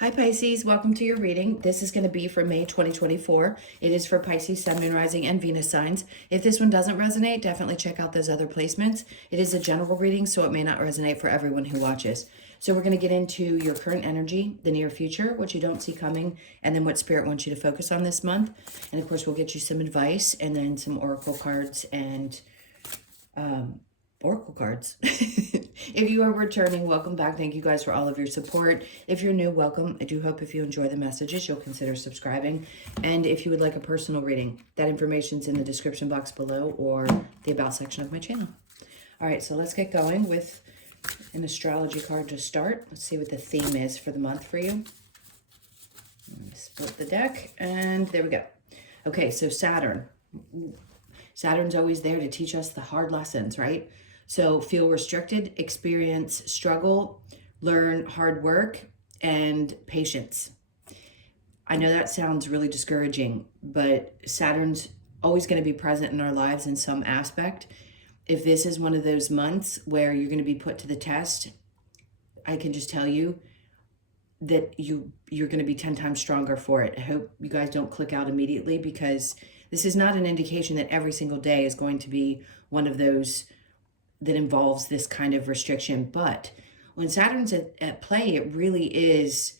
Hi Pisces, welcome to your reading. This is going to be for May 2024. It is for Pisces, Sun, Moon, Rising, and Venus signs. If this one doesn't resonate, definitely check out those other placements. It is a general reading, so it may not resonate for everyone who watches. So we're going to get into your current energy, the near future, what you don't see coming, and then what Spirit wants you to focus on this month. And of course, we'll get you some advice and then some oracle cards and oracle cards. If you are returning, welcome back. Thank you guys for all of your support. If you're new, welcome. I do hope if you enjoy the messages, you'll consider subscribing. And if you would like a personal reading, that information's in the description box below or the about section of my channel. All right, so let's get going with an astrology card to start. Let's see what the theme is for the month for you. I'm going to split the deck, and there we go. Okay, so Saturn. Saturn's always there to teach us the hard lessons, right? So feel restricted, experience struggle, learn hard work, and patience. I know that sounds really discouraging, but Saturn's always going to be present in our lives in some aspect. If this is one of those months where you're going to be put to the test, I can just tell you that you're going to be 10 times stronger for it. I hope you guys don't click out immediately, because this is not an indication that every single day is going to be one of those that involves this kind of restriction. But when Saturn's at play, it really is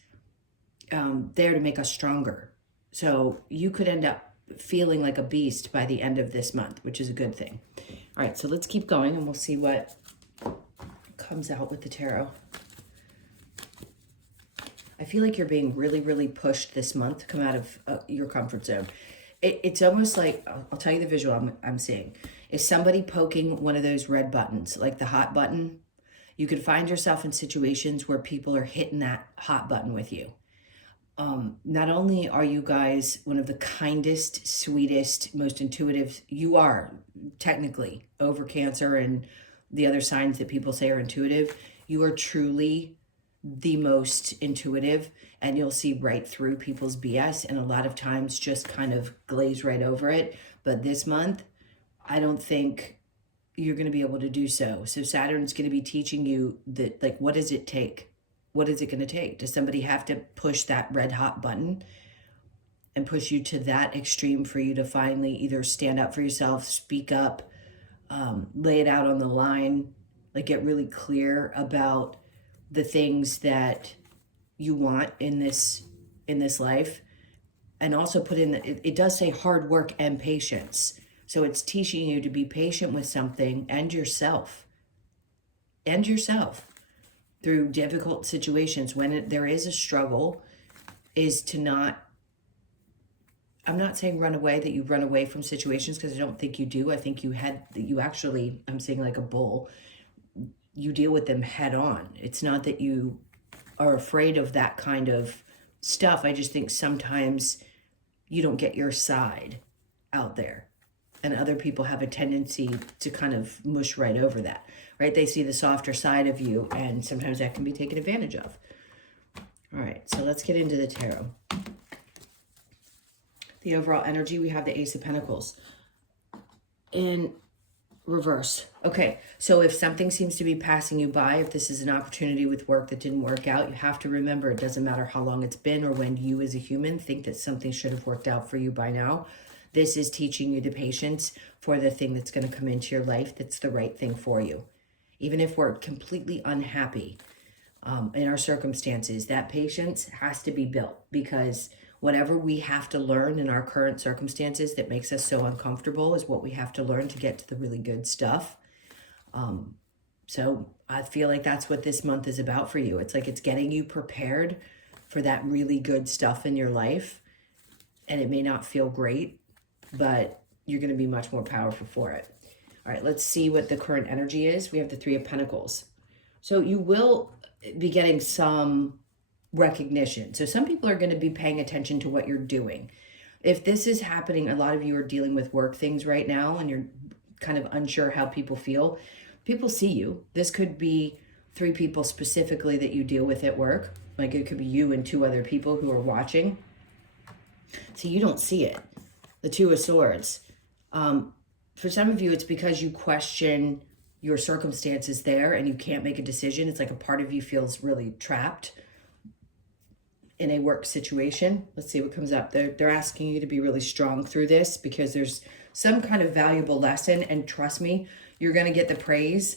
there to make us stronger. So you could end up feeling like a beast by the end of this month, which is a good thing. All right, so let's keep going and we'll see what comes out with the tarot. I feel like you're being really, really pushed this month to come out of your comfort zone. It's almost like, I'll tell you the visual I'm seeing. Is somebody poking one of those red buttons, like the hot button? You could find yourself in situations where people are hitting that hot button with you. Not only are you guys one of the kindest, sweetest, most intuitive, you are technically over Cancer and the other signs that people say are intuitive, you are truly the most intuitive, and you'll see right through people's BS and a lot of times just kind of glaze right over it. But this month, I don't think you're going to be able to do so. So Saturn's going to be teaching you that, like, what does it take? What is it going to take? Does somebody have to push that red hot button and push you to that extreme for you to finally either stand up for yourself, speak up, lay it out on the line, like get really clear about the things that you want in this life, and also put in it does say hard work and patience. So it's teaching you to be patient with something and yourself through difficult situations. When there is a struggle, is to not, I'm not saying run away, that you run away from situations, because I don't think you do. I think you actually, I'm saying like a bull, you deal with them head on. It's not that you are afraid of that kind of stuff. I just think sometimes you don't get your side out there, and other people have a tendency to kind of mush right over that, right? They see the softer side of you, and sometimes that can be taken advantage of. All right, so let's get into the tarot. The overall energy, we have the Ace of Pentacles in reverse. Okay, so if something seems to be passing you by, if this is an opportunity with work that didn't work out, you have to remember it doesn't matter how long it's been or when you as a human think that something should have worked out for you by now. This is teaching you the patience for the thing that's going to come into your life that's the right thing for you. Even if we're completely unhappy in our circumstances, that patience has to be built, because whatever we have to learn in our current circumstances that makes us so uncomfortable is what we have to learn to get to the really good stuff. So I feel like that's what this month is about for you. It's like it's getting you prepared for that really good stuff in your life. And it may not feel great, but you're going to be much more powerful for it. All right, let's see what the current energy is. We have the Three of Pentacles. So you will be getting some recognition. So some people are going to be paying attention to what you're doing. If this is happening, a lot of you are dealing with work things right now and you're kind of unsure how people feel. People see you. This could be 3 people specifically that you deal with at work. Like it could be you and 2 other people who are watching. So you don't see it. The Two of Swords. For some of you, it's because you question your circumstances there and you can't make a decision. It's like a part of you feels really trapped. in a work situation. Let's see what comes up. They're asking you to be really strong through this because there's some kind of valuable lesson. And trust me, you're going to get the praise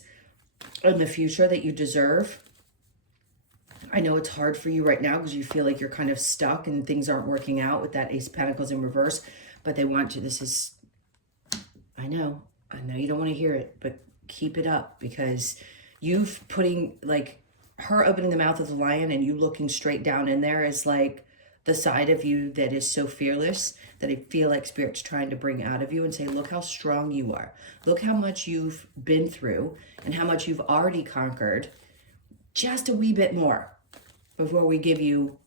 in the future that you deserve. I know it's hard for you right now because you feel like you're kind of stuck and things aren't working out with that Ace of Pentacles in reverse. But they want you. This is, I know you don't want to hear it, but keep it up because you've putting like, her opening the mouth of the lion and you looking straight down in there is like the side of you that is so fearless that I feel like Spirit's trying to bring out of you and say, look how strong you are. Look how much you've been through and how much you've already conquered. Just a wee bit more before we give you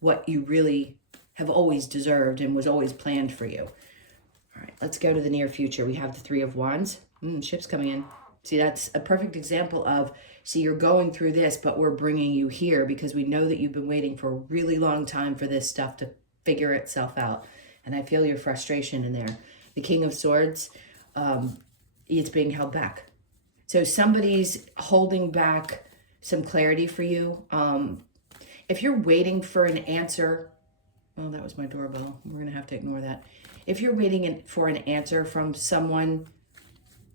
what you really have always deserved and was always planned for you. All right, let's go to the near future. We have the Three of Wands. Ship's coming in. See, that's a perfect example of, see, you're going through this, but we're bringing you here because we know that you've been waiting for a really long time for this stuff to figure itself out. And I feel your frustration in there. The King of Swords, it's being held back. So somebody's holding back some clarity for you. If you're waiting for an answer, oh, that was my doorbell. We're going to have to ignore that. If you're waiting for an answer from someone,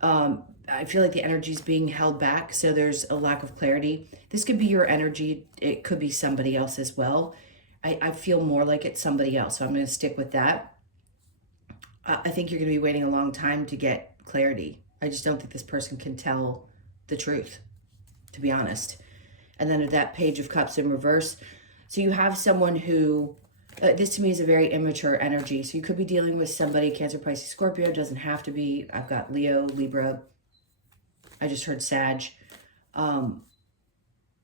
I feel like the energy is being held back, so there's a lack of clarity. This could be your energy. It could be somebody else as well. I feel more like it's somebody else, so I'm going to stick with that. I think you're going to be waiting a long time to get clarity. I just don't think this person can tell the truth, to be honest. And then that Page of Cups in reverse. So you have someone who, this to me is a very immature energy. So you could be dealing with somebody, Cancer, Pisces, Scorpio. It doesn't have to be. I've got Leo, Libra. I just heard Sag.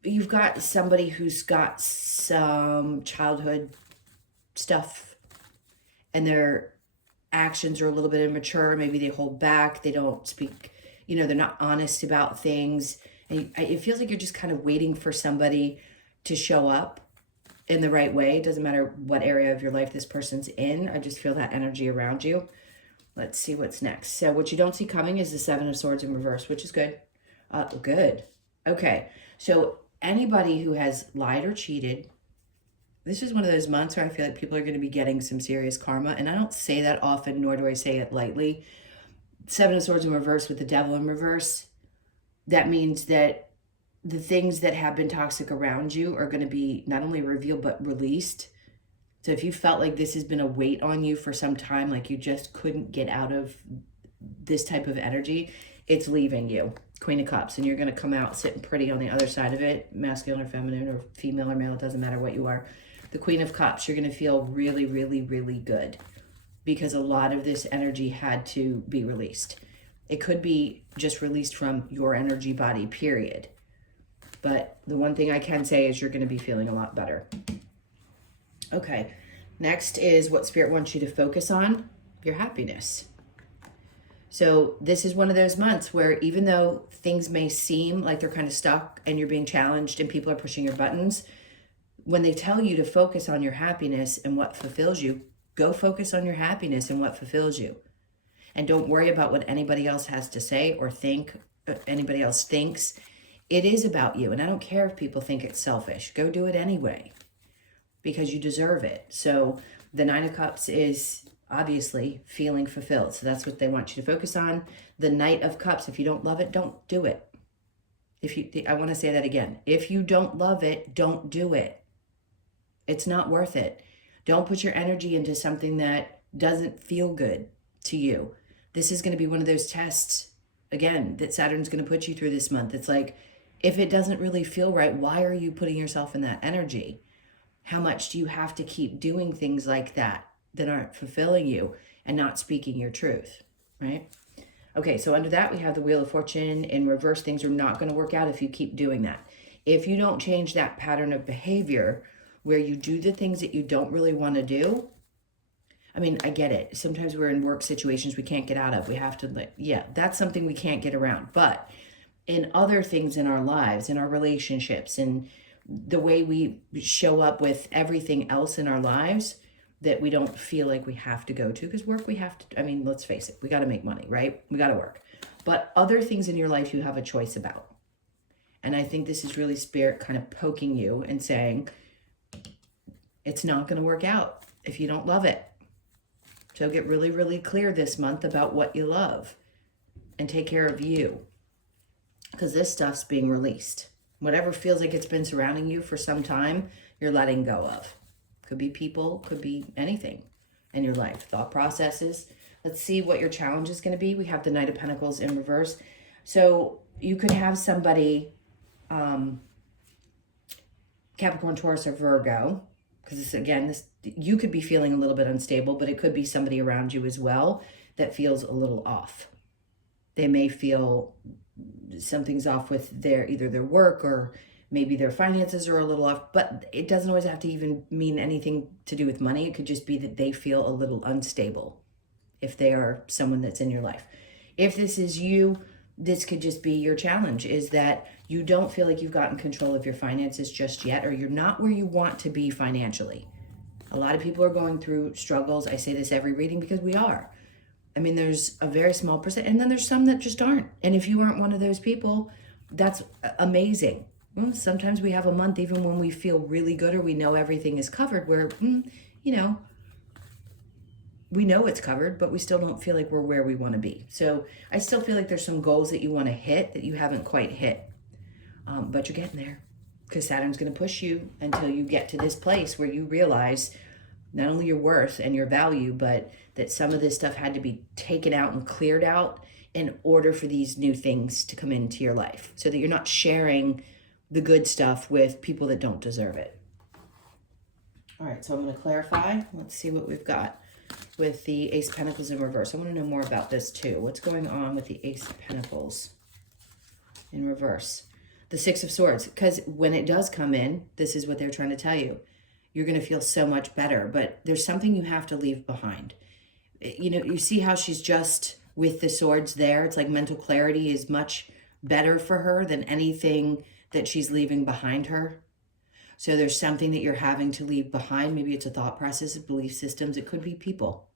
You've got somebody who's got some childhood stuff and their actions are a little bit immature. Maybe they hold back. They don't speak, they're not honest about things. And it feels like you're just kind of waiting for somebody to show up in the right way. It doesn't matter what area of your life this person's in. I just feel that energy around you. Let's see what's next. So what you don't see coming is the Seven of Swords in reverse, which is good. Good. Okay. So anybody who has lied or cheated, this is one of those months where I feel like people are going to be getting some serious karma. And I don't say that often, nor do I say it lightly. Seven of Swords in reverse with the Devil in reverse. That means that the things that have been toxic around you are going to be not only revealed, but released. So if you felt like this has been a weight on you for some time, like you just couldn't get out of this type of energy, it's leaving you. Queen of Cups. And you're going to come out sitting pretty on the other side of it, masculine or feminine or female or male, it doesn't matter what you are. The Queen of Cups, you're going to feel really, really, really good because a lot of this energy had to be released. It could be just released from your energy body, period. But the one thing I can say is you're going to be feeling a lot better. Okay, next is what Spirit wants you to focus on, your happiness. So this is one of those months where even though things may seem like they're kind of stuck and you're being challenged and people are pushing your buttons, when they tell you to focus on your happiness and what fulfills you, go focus on your happiness and what fulfills you. And don't worry about what anybody else has to say or think, anybody else thinks. It is about you. And I don't care if people think it's selfish. Go do it anyway because you deserve it. So the Nine of Cups is obviously feeling fulfilled. So that's what they want you to focus on. The Knight of Cups, if you don't love it, don't do it. I want to say that again. If you don't love it, don't do it. It's not worth it. Don't put your energy into something that doesn't feel good to you. This is going to be one of those tests, again, that Saturn's going to put you through this month. It's like, if it doesn't really feel right, why are you putting yourself in that energy? How much do you have to keep doing things like that aren't fulfilling you and not speaking your truth, right? Okay, so under that, we have the Wheel of Fortune in reverse. Things are not going to work out if you keep doing that. If you don't change that pattern of behavior where you do the things that you don't really want to do, I mean, I get it. Sometimes we're in work situations we can't get out of. We have to, yeah, that's something we can't get around. But in other things in our lives, in our relationships, and the way we show up with everything else in our lives that we don't feel like we have to go to, because work we have to, I mean, let's face it, we got to make money, right? We got to work. But other things in your life you have a choice about. And I think this is really Spirit kind of poking you and saying, It's not going to work out if you don't love it. So get really, really clear this month about what you love and take care of you, because this stuff's being released. Whatever feels like it's been surrounding you for some time, you're letting go of. Could be people, could be anything in your life. Thought processes. Let's see what your challenge is going to be. We have the Knight of Pentacles in reverse. So you could have somebody, Capricorn, Taurus, or Virgo, because this, again, this, you could be feeling a little bit unstable, but it could be somebody around you as well that feels a little off. They may feel something's off with either their work, or maybe their finances are a little off, but it doesn't always have to even mean anything to do with money. It could just be that they feel a little unstable if they are someone that's in your life. If this is you, this could just be your challenge, is that you don't feel like you've gotten control of your finances just yet, or you're not where you want to be financially. A lot of people are going through struggles. I say this every reading because we are. I mean, there's a very small percent, and then there's some that just aren't. And if you aren't one of those people, that's amazing. Well, sometimes we have a month, even when we feel really good or we know everything is covered, where, you know, we know it's covered, but we still don't feel like we're where we want to be. So I still feel like there's some goals that you want to hit that you haven't quite hit. But you're getting there, because Saturn's going to push you until you get to this place where you realize not only your worth and your value, but that some of this stuff had to be taken out and cleared out in order for these new things to come into your life, so that you're not sharing the good stuff with people that don't deserve it. All right, so I'm going to clarify. Let's see what we've got with the Ace of Pentacles in reverse. I want to know more about this too. What's going on with the Ace of Pentacles in reverse? The Six of Swords, because when it does come in, this is what they're trying to tell you. You're going to feel so much better, but there's something you have to leave behind. You know, you see how she's just with the swords there. It's like mental clarity is much better for her than anything that she's leaving behind her. So there's something that you're having to leave behind. Maybe it's a thought process, belief systems. It could be people.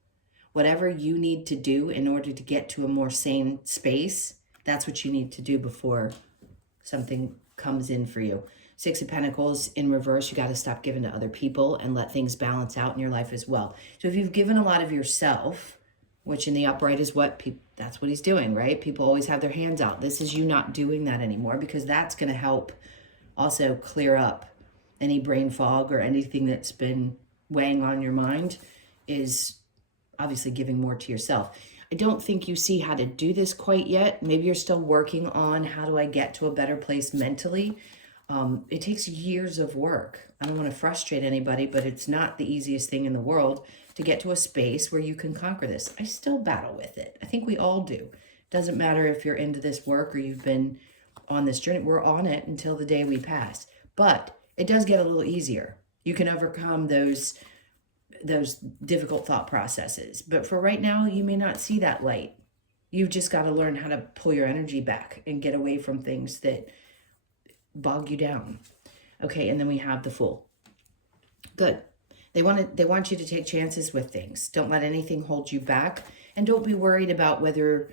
Whatever you need to do in order to get to a more sane space, that's what you need to do before something comes in for you. Six of Pentacles in reverse, you got to stop giving to other people and let things balance out in your life as well. So if you've given a lot of yourself, which in the upright is what that's what he's doing, right? People always have their hands out. This is you not doing that anymore, because that's going to help also clear up any brain fog or anything that's been weighing on your mind, is obviously giving more to yourself. I don't think you see how to do this quite yet. Maybe you're still working on how do I get to a better place mentally. It takes years of work. I don't want to frustrate anybody, but it's not the easiest thing in the world to get to a space where you can conquer this. I still battle with it. I think we all do. Doesn't matter if you're into this work or you've been on this journey. We're on it until the day we pass. But it does get a little easier. You can overcome those difficult thought processes. But for right now, you may not see that light. You've just got to learn how to pull your energy back and get away from things that bog you down. Okay, and then we have the Fool. Good. They want you to take chances with things. Don't let anything hold you back. And don't be worried about whether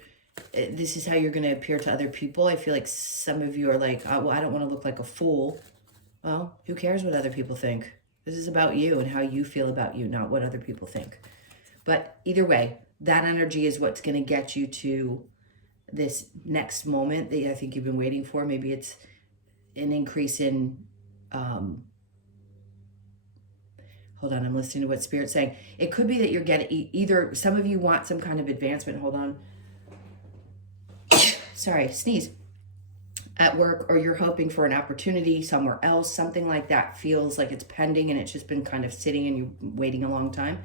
this is how you're going to appear to other people. I feel like some of you are like, oh, well, I don't want to look like a fool. Well, who cares what other people think? This is about you and how you feel about you, not what other people think. But either way, that energy is what's going to get you to this next moment that I think you've been waiting for. Maybe it's an increase in, hold on, I'm listening to what Spirit's saying. It could be that you're getting, either some of you want some kind of advancement, hold on. Sorry, sneeze. At work, or you're hoping for an opportunity somewhere else, something like that feels like it's pending and it's just been kind of sitting and you're waiting a long time.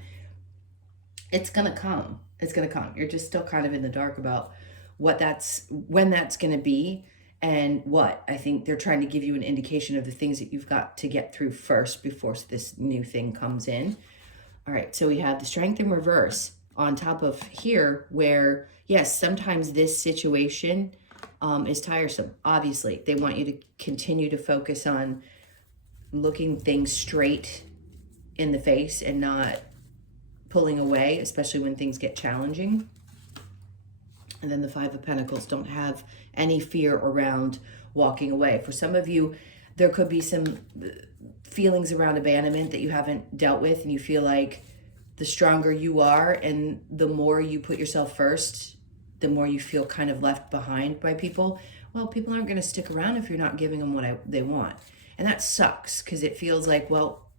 It's going to come. It's going to come. You're just still kind of in the dark about when that's going to be. And what I think they're trying to give you an indication of the things that you've got to get through first before this new thing comes in. All right, so we have the Strength in reverse on top of here, where yes, sometimes this situation is tiresome. Obviously, they want you to continue to focus on looking things straight in the face and not pulling away, especially when things get challenging. And then the Five of Pentacles, don't have any fear around walking away. For some of you, there could be some feelings around abandonment that you haven't dealt with, and you feel like the stronger you are and the more you put yourself first, the more you feel kind of left behind by people. Well, people aren't going to stick around if you're not giving them what they want. And that sucks, because it feels like, well,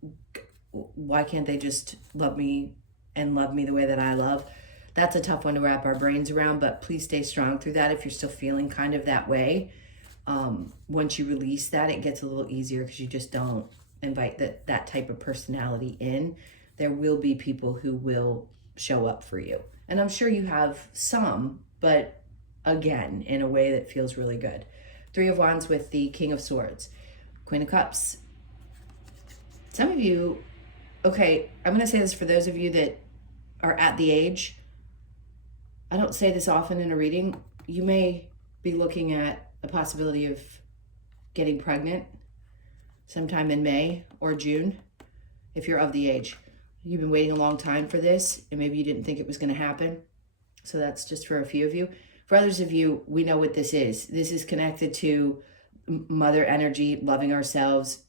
why can't they just love me and love me the way that I love? That's a tough one to wrap our brains around, but please stay strong through that if you're still feeling kind of that way. Once you release that, it gets a little easier, because you just don't invite that type of personality in. There will be people who will show up for you. And I'm sure you have some, but again, in a way that feels really good. 3 of Wands with the King of Swords. Queen of Cups. Some of you, okay, I'm going to say this for those of you that are at the age, I don't say this often in a reading, you may be looking at a possibility of getting pregnant sometime in May or June, if you're of the age. You've been waiting a long time for this, and maybe you didn't think it was going to happen. So that's just for a few of you. For others of you, we know what this is. This is connected to mother energy, loving ourselves,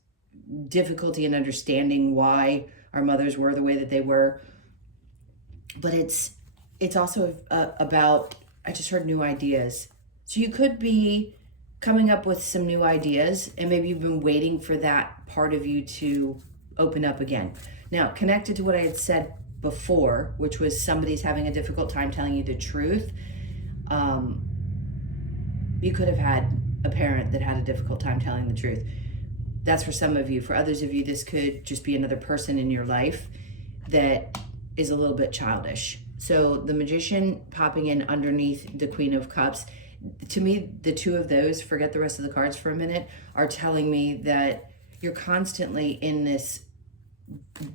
difficulty in understanding why our mothers were the way that they were. But it's also about, I just heard new ideas. So you could be coming up with some new ideas, and maybe you've been waiting for that part of you to open up again. Now, connected to what I had said before, which was somebody's having a difficult time telling you the truth, you could have had a parent that had a difficult time telling the truth. That's for some of you. For others of you, this could just be another person in your life that is a little bit childish. So the Magician popping in underneath the Queen of Cups, to me, the 2 of those, forget the rest of the cards for a minute, are telling me that you're constantly in this,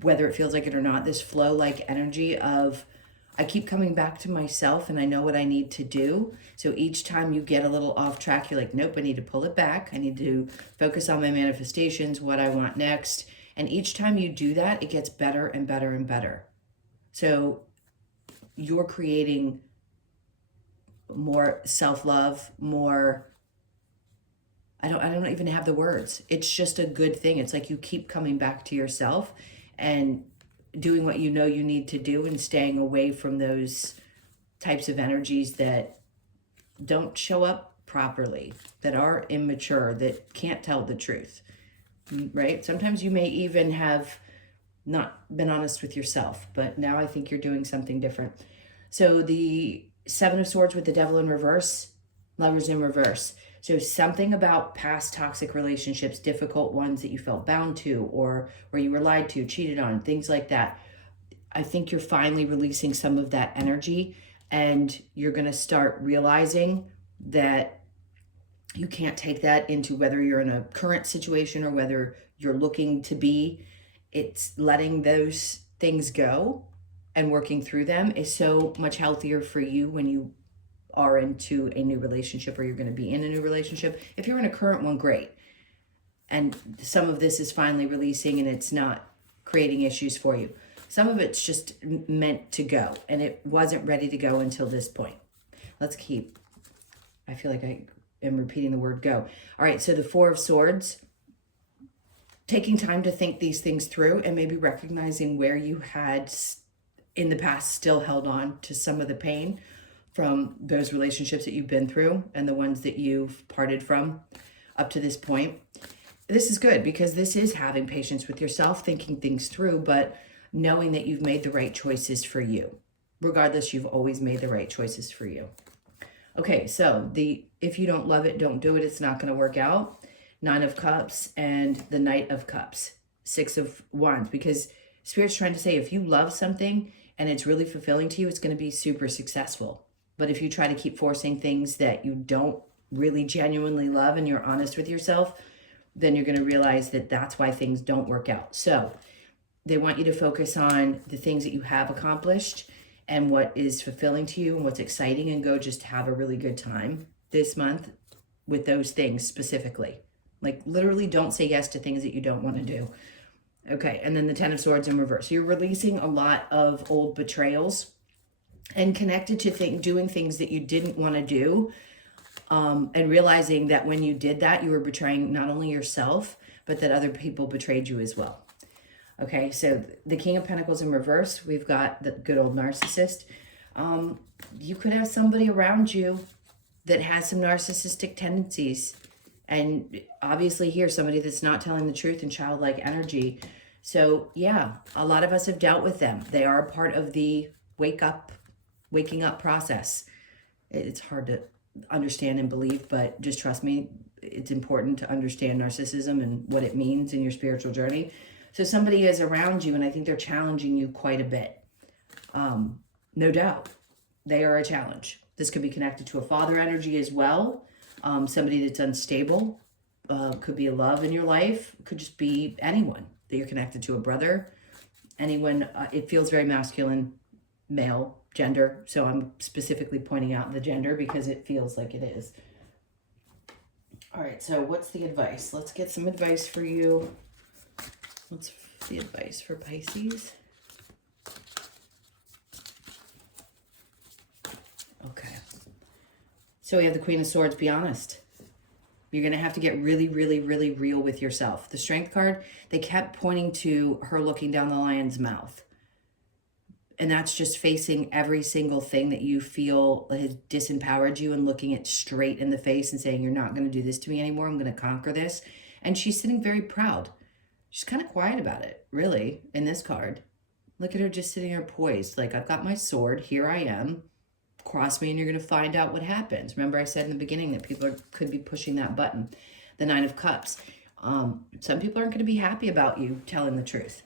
whether it feels like it or not, this flow-like energy of, I keep coming back to myself and I know what I need to do. So each time you get a little off track, you're like, nope, I need to pull it back. I need to focus on my manifestations, what I want next. And each time you do that, it gets better and better and better. So you're creating more self-love, more, I don't even have the words. It's just a good thing. It's like you keep coming back to yourself and doing what you know you need to do, and staying away from those types of energies that don't show up properly, that are immature, that can't tell the truth, right? Sometimes you may even have not been honest with yourself, but now I think you're doing something different. So the 7 of Swords with the Devil in reverse, Lovers in reverse. So something about past toxic relationships, difficult ones that you felt bound to, or where you were lied to, cheated on, things like that. I think you're finally releasing some of that energy, and you're going to start realizing that you can't take that into whether you're in a current situation or whether you're looking to be. It's letting those things go and working through them is so much healthier for you when you are into a new relationship, or you're going to be in a new relationship. If you're in a current one, great. And some of this is finally releasing, and it's not creating issues for you. Some of it's just meant to go, and it wasn't ready to go until this point. Let's keep, I feel like I am repeating the word go. All right, so the 4 of Swords, taking time to think these things through, and maybe recognizing where you had in the past still held on to some of the pain from those relationships that you've been through and the ones that you've parted from up to this point. This is good, because this is having patience with yourself, thinking things through, but knowing that you've made the right choices for you. Regardless, you've always made the right choices for you. Okay, so if you don't love it, don't do it. It's not going to work out. 9 of Cups and the Knight of Cups. 6 of Wands, because Spirit's trying to say, if you love something and it's really fulfilling to you, it's going to be super successful. But if you try to keep forcing things that you don't really genuinely love, and you're honest with yourself, then you're going to realize that that's why things don't work out. So they want you to focus on the things that you have accomplished and what is fulfilling to you and what's exciting, and go just have a really good time this month with those things specifically. Like, literally don't say yes to things that you don't want to do. Okay, and then the 10 of Swords in reverse. So you're releasing a lot of old betrayals and connected to doing things that you didn't want to do, and realizing that when you did that, you were betraying not only yourself, but that other people betrayed you as well. Okay, so the King of Pentacles in reverse, we've got the good old narcissist. You could have somebody around you that has some narcissistic tendencies. And obviously here, somebody that's not telling the truth and childlike energy. So yeah, a lot of us have dealt with them. They are a part of the waking up process. It's hard to understand and believe, but just trust me, it's important to understand narcissism and what it means in your spiritual journey. So somebody is around you, and I think they're challenging you quite a bit. No doubt, they are a challenge. This could be connected to a father energy as well. Somebody that's unstable. Could be a love in your life. Could just be anyone that you're connected to, a brother. Anyone, it feels very masculine, male, gender. So I'm specifically pointing out the gender because it feels like it is. All right, so what's the advice? Let's get some advice for you. What's the advice for Pisces? Okay. So we have the Queen of Swords. Be honest. You're going to have to get really, really, really real with yourself. The Strength card, they kept pointing to her looking down the lion's mouth. And that's just facing every single thing that you feel has disempowered you and looking it straight in the face and saying, you're not going to do this to me anymore. I'm going to conquer this. And she's sitting very proud. She's kind of quiet about it, really, in this card. Look at her just sitting there poised. Like, I've got my sword. Here I am. Cross me and you're going to find out what happens. Remember I said in the beginning that people could be pushing that button. The Nine of Cups. Some people aren't going to be happy about you telling the truth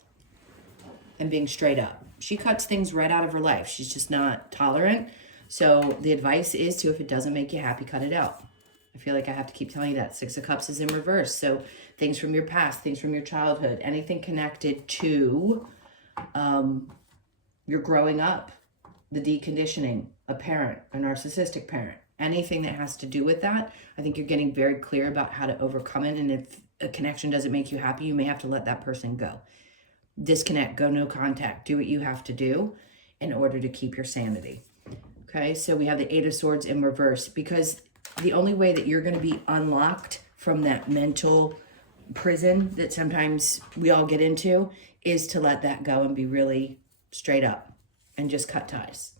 and being straight up. She cuts things right out of her life. She's just not tolerant. So the advice is to, if it doesn't make you happy, cut it out. I feel like I have to keep telling you that. Six of Cups is in reverse. So things from your past, things from your childhood, anything connected to your growing up, the deconditioning, a parent, a narcissistic parent, anything that has to do with that. I think you're getting very clear about how to overcome it. And if a connection doesn't make you happy, you may have to let that person go. Disconnect, go no contact, do what you have to do in order to keep your sanity. Okay, so we have the Eight of Swords in reverse, because the only way that you're going to be unlocked from that mental prison that sometimes we all get into is to let that go and be really straight up and just cut ties.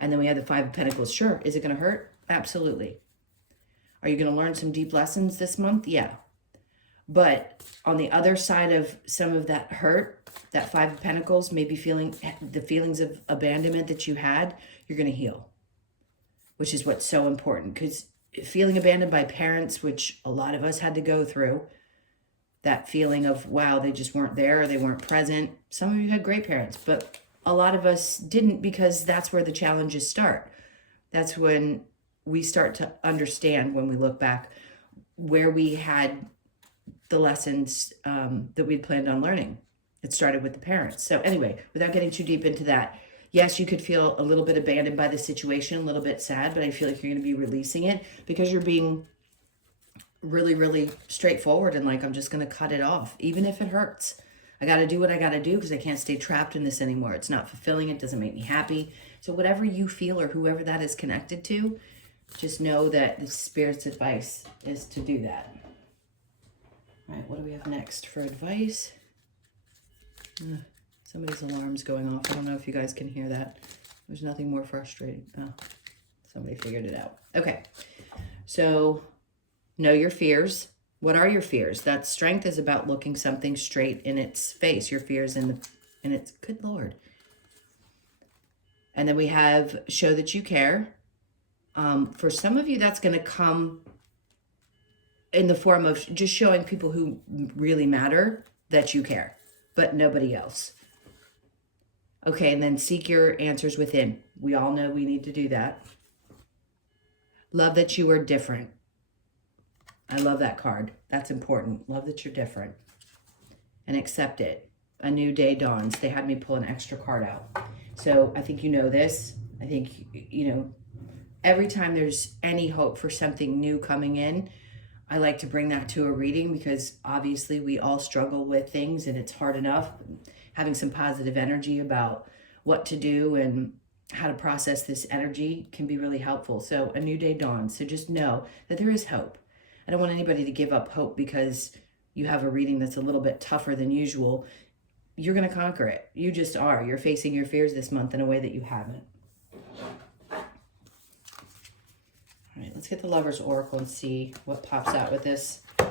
And then we have the Five of Pentacles. Sure, is it going to hurt? Absolutely. Are you going to learn some deep lessons this month? Yeah. But on the other side of some of that hurt, that Five of Pentacles, maybe feeling the feelings of abandonment that you had, you're going to heal, which is what's so important. Because feeling abandoned by parents, which a lot of us had to go through, that feeling of, wow, they just weren't there, or they weren't present. Some of you had great parents, but a lot of us didn't, because that's where the challenges start. That's when we start to understand, when we look back, where we had the lessons that we'd planned on learning. It started with the parents. So anyway, without getting too deep into that, yes, you could feel a little bit abandoned by the situation, a little bit sad, but I feel like you're going to be releasing it because you're being really, really straightforward and like, I'm just going to cut it off, even if it hurts. I got to do what I got to do because I can't stay trapped in this anymore. It's not fulfilling. It doesn't make me happy. So whatever you feel, or whoever that is connected to, just know that the Spirit's advice is to do that. All right, what do we have next for advice? Somebody's alarm's going off. I don't know if you guys can hear that. There's nothing more frustrating. Oh, somebody figured it out. Okay, so know your fears. What are your fears? That Strength is about looking something straight in its face. Your fears in its, good Lord. And then we have show that you care. For some of you, that's going to come in the form of just showing people who really matter that you care, but nobody else. Okay, and then seek your answers within. We all know we need to do that. Love that you are different. I love that card. That's important. Love that you're different. And accept it. A new day dawns. They had me pull an extra card out. So I think you know this. I think, you know, every time there's any hope for something new coming in, I like to bring that to a reading, because obviously we all struggle with things and it's hard enough. Having some positive energy about what to do and how to process this energy can be really helpful. So a new day dawns. So just know that there is hope. I don't want anybody to give up hope because you have a reading that's a little bit tougher than usual, you're going to conquer it. You just are. You're facing your fears this month in a way that you haven't. All right, let's get the Lover's Oracle and see what pops out with this. All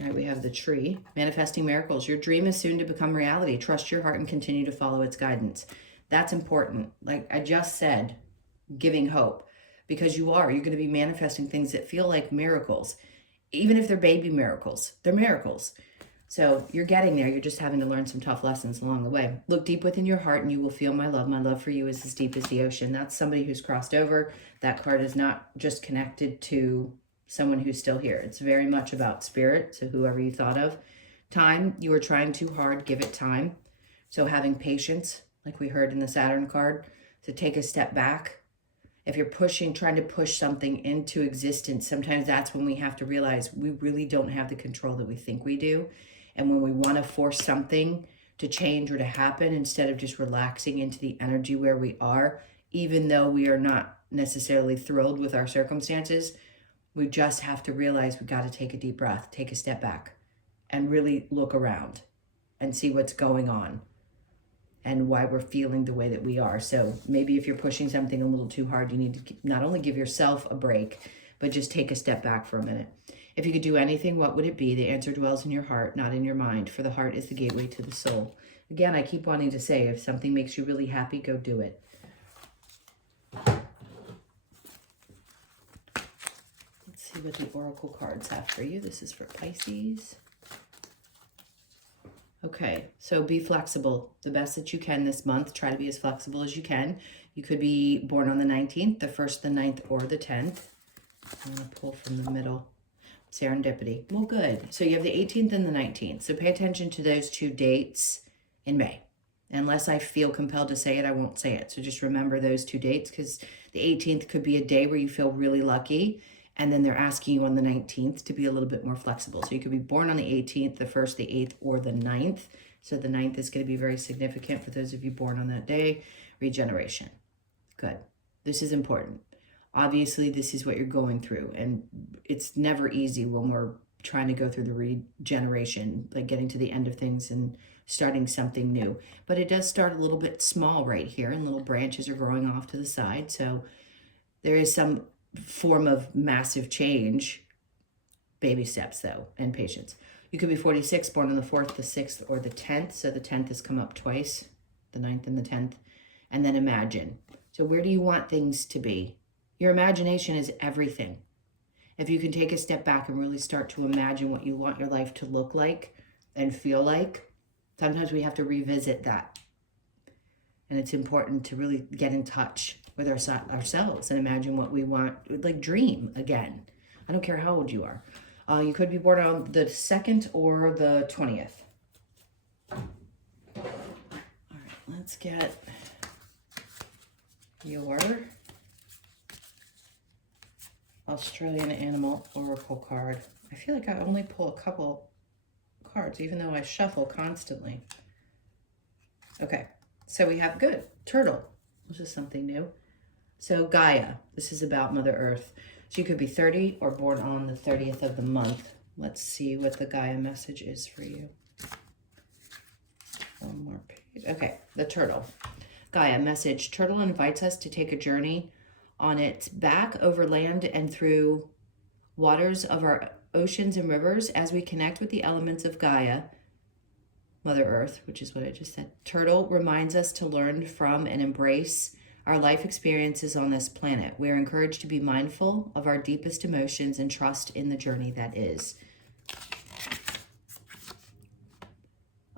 right, we have the Tree. Manifesting miracles. Your dream is soon to become reality. Trust your heart and continue to follow its guidance. That's important. Like I just said, giving hope. Because you're going to be manifesting things that feel like miracles. Even if they're baby miracles, they're miracles. So you're getting there. You're just having to learn some tough lessons along the way. Look deep within your heart and you will feel my love. My love for you is as deep as the ocean. That's somebody who's crossed over. That card is not just connected to someone who's still here. It's very much about spirit. So whoever you thought of. Time, you are trying too hard. Give it time. So having patience, like we heard in the Saturn card, to take a step back. If you're trying to push something into existence, sometimes that's when we have to realize we really don't have the control that we think we do. And when we want to force something to change or to happen, instead of just relaxing into the energy where we are, even though we are not necessarily thrilled with our circumstances, we just have to realize we got to take a deep breath, take a step back, and really look around and see what's going on and why we're feeling the way that we are. So maybe if you're pushing something a little too hard, you need to not only give yourself a break, but just take a step back for a minute. If you could do anything, what would it be? The answer dwells in your heart, not in your mind, for the heart is the gateway to the soul. Again, I keep wanting to say, if something makes you really happy, go do it. Let's see what the Oracle cards have for you. This is for Pisces. Okay, so be flexible the best that you can this month. Try to be as flexible as you can. You could be born on the 19th, the 1st, the 9th, or the 10th. I'm going to pull from the middle. Serendipity. Well, good. So you have the 18th and the 19th. So pay attention to those two dates in May. Unless I feel compelled to say it, I won't say it. So just remember those two dates, because the 18th could be a day where you feel really lucky. And then they're asking you on the 19th to be a little bit more flexible. So you could be born on the 18th, the 1st, the 8th, or the 9th. So the 9th is going to be very significant for those of you born on that day. Regeneration. Good. This is important. Obviously, this is what you're going through. And it's never easy when we're trying to go through the regeneration, like getting to the end of things and starting something new. But it does start a little bit small right here, and little branches are growing off to the side. So there is some form of massive change. Baby steps though, and patience. You could be 46, born on the 4th, the 6th, or the 10th. So the 10th has come up twice, the 9th and the 10th. And then imagine. So where do you want things to be? Your imagination is everything. If you can take a step back and really start to imagine what you want your life to look like and feel like, sometimes we have to revisit that. And it's important to really get in touch with ourselves and imagine what we want, like dream again. I don't care how old you are. You could be born on the 2nd or the 20th. All right, let's get your Australian Animal Oracle card. I feel like I only pull a couple cards, even though I shuffle constantly. Okay, so we have good. Turtle. This is something new. So Gaia, this is about Mother Earth. So you could be 30 or born on the 30th of the month. Let's see what the Gaia message is for you. One more page. Okay, the turtle. Gaia message. Turtle invites us to take a journey on its back over land and through waters of our oceans and rivers as we connect with the elements of Gaia, Mother Earth, which is what I just said. Turtle reminds us to learn from and embrace our life experiences on this planet. We are encouraged to be mindful of our deepest emotions and trust in the journey that is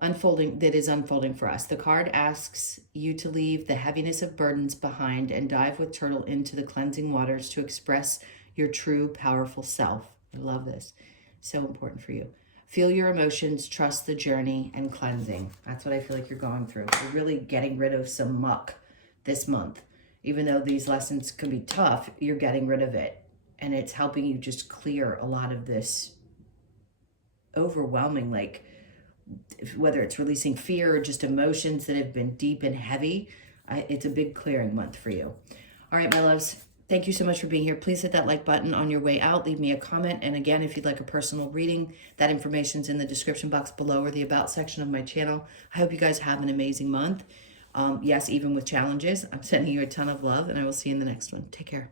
unfolding for us. The card asks you to leave the heaviness of burdens behind and dive with Turtle into the cleansing waters to express your true, powerful self. I love this. So important for you. Feel your emotions, trust the journey, and cleansing. That's what I feel like you're going through. You're really getting rid of some muck this month. Even though these lessons can be tough, you're getting rid of it. And it's helping you just clear a lot of this overwhelming, like, whether it's releasing fear or just emotions that have been deep and heavy, it's a big clearing month for you. All right, my loves, Thank you so much for being here. Please hit that like button on your way out. Leave me a comment. And again, if you'd like a personal reading, that information's in the description box below or the about section of my channel. I hope you guys have an amazing month. Yes, even with challenges, I'm sending you a ton of love, and I will see you in the next one. Take care.